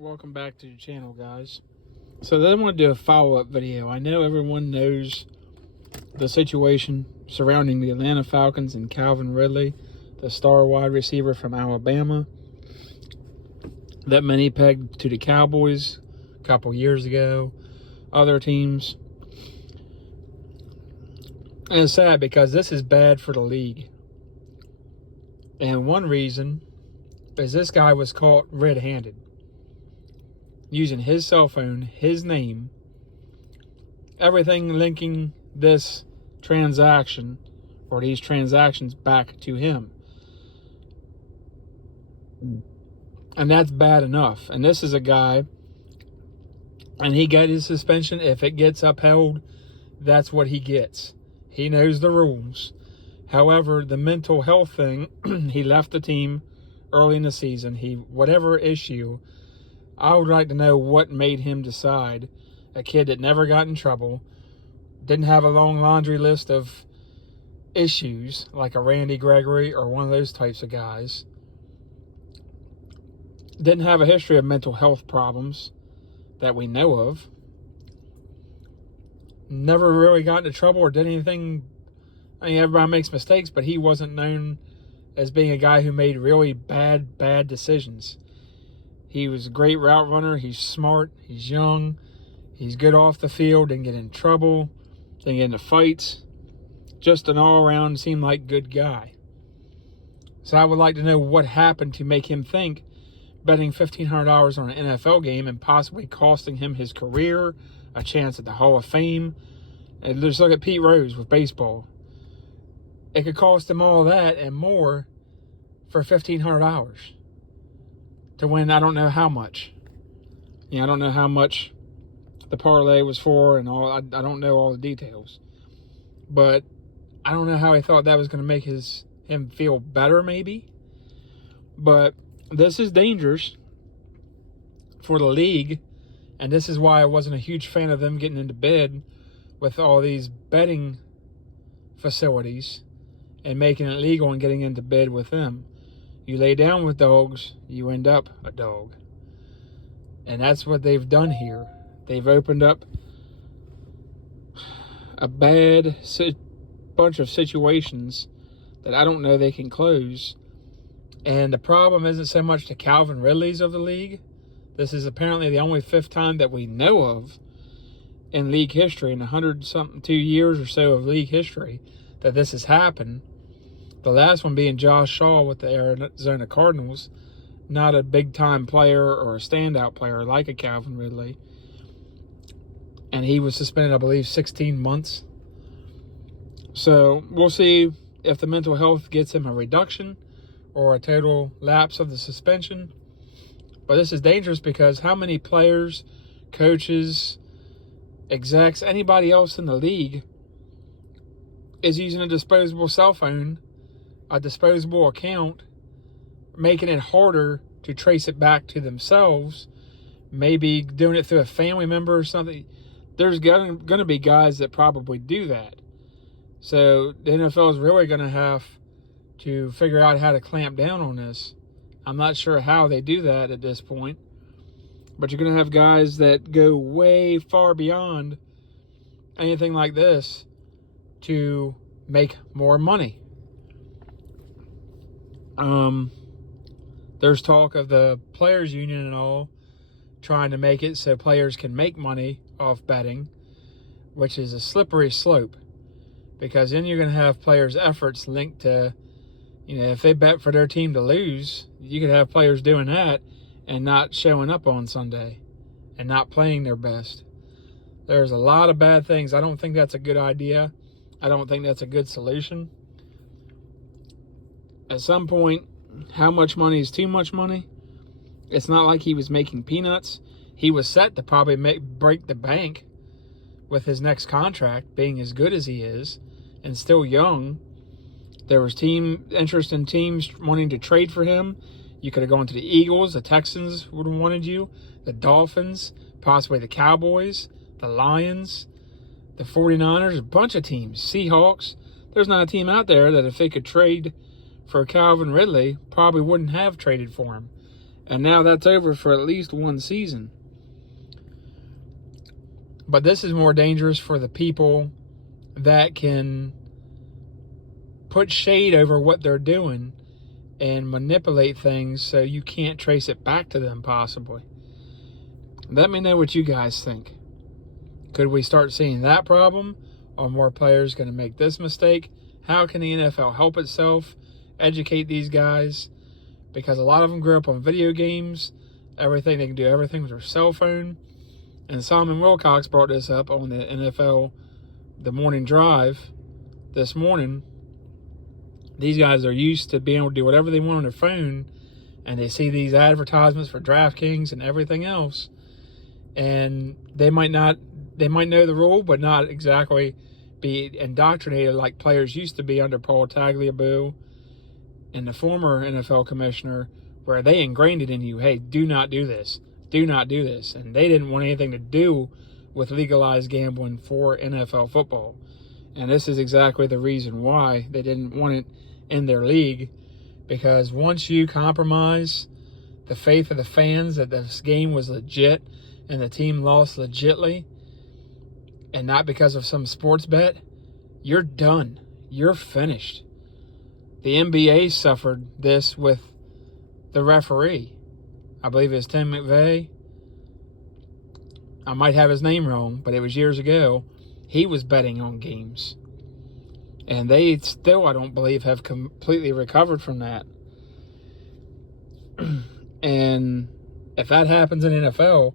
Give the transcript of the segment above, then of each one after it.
Welcome back to the channel, guys. So then I want to do a follow-up video. I know everyone knows the situation surrounding the Atlanta Falcons and Calvin Ridley, the star wide receiver from Alabama that many pegged to the Cowboys a couple years ago, other teams. And it's sad because this is bad for the league. And one reason is this guy was caught red-handed, using his cell phone, his name, everything linking this transaction or these transactions back to him. And that's bad enough. And this is a guy, and he got his suspension. If it gets upheld, that's what he gets. He knows the rules. However, the mental health thing, he left the team early in the season. Whatever issue, I would like to know what made him decide. A kid that never got in trouble, didn't have a long laundry list of issues like a Randy Gregory or one of those types of guys. Didn't have a history of mental health problems that we know of. Never really got into trouble or did anything. I mean, everybody makes mistakes, but he wasn't known as being a guy who made really bad decisions. He was a great route runner. He's smart. He's young. He's good off the field. Didn't get in trouble. Didn't get into fights. Just an all-around, seemed like good guy. So I would like to know what happened to make him think betting $1,500 on an NFL game and possibly costing him his career, a chance at the Hall of Fame. And just look at Pete Rose with baseball. It could cost him all that and more for $1,500 to win. I don't know how much. I don't know how much the parlay was for and all. I don't know all the details. But I don't know how he thought that was going to make him feel better, maybe. But this is dangerous for the league, and this is why I wasn't a huge fan of them getting into bed with all these betting facilities and making it legal and getting into bed with them. You lay down with dogs, you end up a dog. And that's what they've done here. They've opened up a bad bunch of situations that I don't know they can close. And the problem isn't so much the Calvin Ridleys of the league. This is apparently the only fifth time that we know of in league history, in 100-something 2 years or so of league history, that this has happened. The last one being Josh Shaw with the Arizona Cardinals. Not a big-time player or a standout player like a Calvin Ridley. And he was suspended, I believe, 16 months. So we'll see if the mental health gets him a reduction or a total lapse of the suspension. But this is dangerous because how many players, coaches, execs, anybody else in the league is using a disposable cell phone, a disposable account, making it harder to trace it back to themselves, maybe doing it through a family member or something. There's going to be guys that probably do that. So the NFL is really going to have to figure out how to clamp down on this. I'm not sure how they do that at this point, but you're going to have guys that go way far beyond anything like this to make more money. There's talk of the players union and all trying to make it so players can make money off betting, which is a slippery slope, because then you're going to have players' efforts linked to, if they bet for their team to lose, you could have players doing that and not showing up on Sunday and not playing their best. There's a lot of bad things. I don't think that's a good idea. I don't think that's a good solution. At some point, how much money is too much money? It's not like he was making peanuts. He was set to probably break the bank with his next contract, being as good as he is and still young. There was interest in teams wanting to trade for him. You could have gone to the Eagles. The Texans would have wanted you. The Dolphins, possibly the Cowboys, the Lions, the 49ers, a bunch of teams. Seahawks. There's not a team out there that if they could trade for Calvin Ridley, probably wouldn't have traded for him. And now that's over for at least one season. But this is more dangerous for the people that can put shade over what they're doing and manipulate things so you can't trace it back to them, possibly. Let me know what you guys think. Could we start seeing that problem? Are more players going to make this mistake? How can the NFL help itself, educate these guys? Because a lot of them grew up on video games, everything, they can do everything with their cell phone. And Simon Wilcox brought this up on the NFL, the morning drive this morning. These guys are used to being able to do whatever they want on their phone, and they see these advertisements for DraftKings and everything else, and they might know the rule, but not exactly be indoctrinated like players used to be under Paul Tagliabue and the former NFL commissioner, where they ingrained it in you, hey, do not do this. Do not do this. And they didn't want anything to do with legalized gambling for NFL football. And this is exactly the reason why they didn't want it in their league, because once you compromise the faith of the fans that this game was legit and the team lost legitly, and not because of some sports bet, you're done. You're finished. The NBA suffered this with the referee. I believe it was Tim McVeigh. I might have his name wrong, but it was years ago. He was betting on games. And they still, I don't believe, have completely recovered from that. And if that happens in NFL,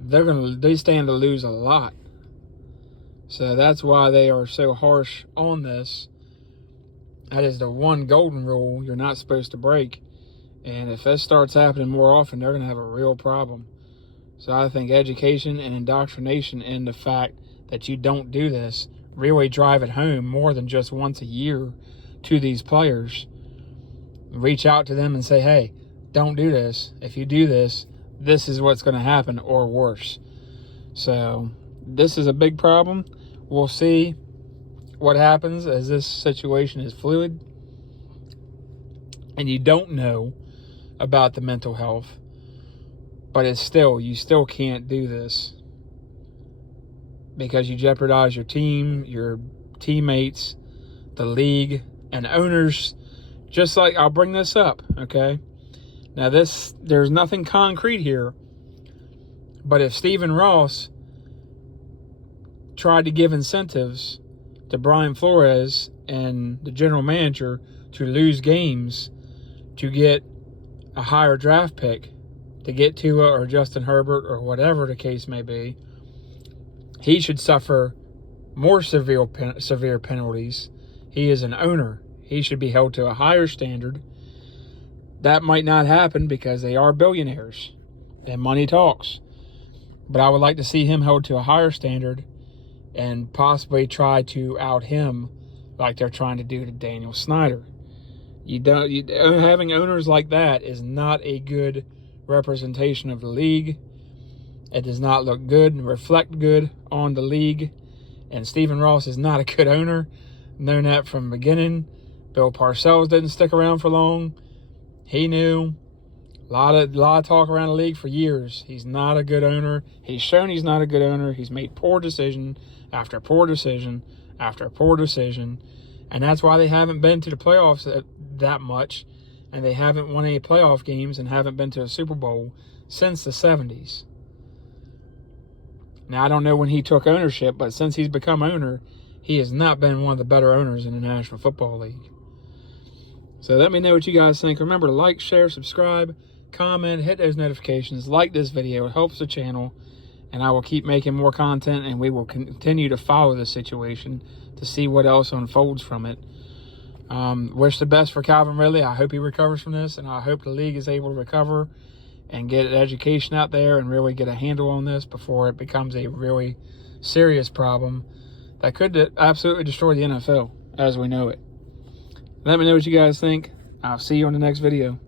they stand to lose a lot. So that's why they are so harsh on this. That is the one golden rule you're not supposed to break. And if this starts happening more often, they're going to have a real problem. So I think education and indoctrination in the fact that you don't do this really drive it home more than just once a year to these players. Reach out to them and say, hey, don't do this. If you do this, this is what's going to happen, or worse. So this is a big problem. We'll see what happens as this situation is fluid. And you don't know about the mental health, but you still can't do this, because you jeopardize your team, your teammates, the league, and owners. Just like, I'll bring this up, okay? Now there's nothing concrete here, but if Stephen Ross tried to give incentives to Brian Flores and the general manager to lose games to get a higher draft pick, to get Tua or Justin Herbert or whatever the case may be, he should suffer more severe penalties. He is an owner. He should be held to a higher standard. That might not happen because they are billionaires and money talks. But I would like to see him held to a higher standard and possibly try to out him like they're trying to do to Daniel Snyder. Having owners like that is not a good representation of the league. It does not look good and reflect good on the league. And Stephen Ross is not a good owner. Known that from the beginning. Bill Parcells didn't stick around for long. He knew. A lot of talk around the league for years. He's not a good owner. He's shown he's not a good owner. He's made poor decision after poor decision after poor decision. And that's why they haven't been to the playoffs that much. And they haven't won any playoff games and haven't been to a Super Bowl since the 70s. Now, I don't know when he took ownership, but since he's become owner, he has not been one of the better owners in the National Football League. So let me know what you guys think. Remember to like, share, subscribe, comment, hit those notifications, like this video. It helps the channel, and I will keep making more content, and we will continue to follow this situation to see what else unfolds from it. Wish the best for Calvin Ridley. I hope he recovers from this, and I hope the league is able to recover and get education out there and really get a handle on this before it becomes a really serious problem that could absolutely destroy the NFL as we know it. Let me know what you guys think. I'll see you on the next video.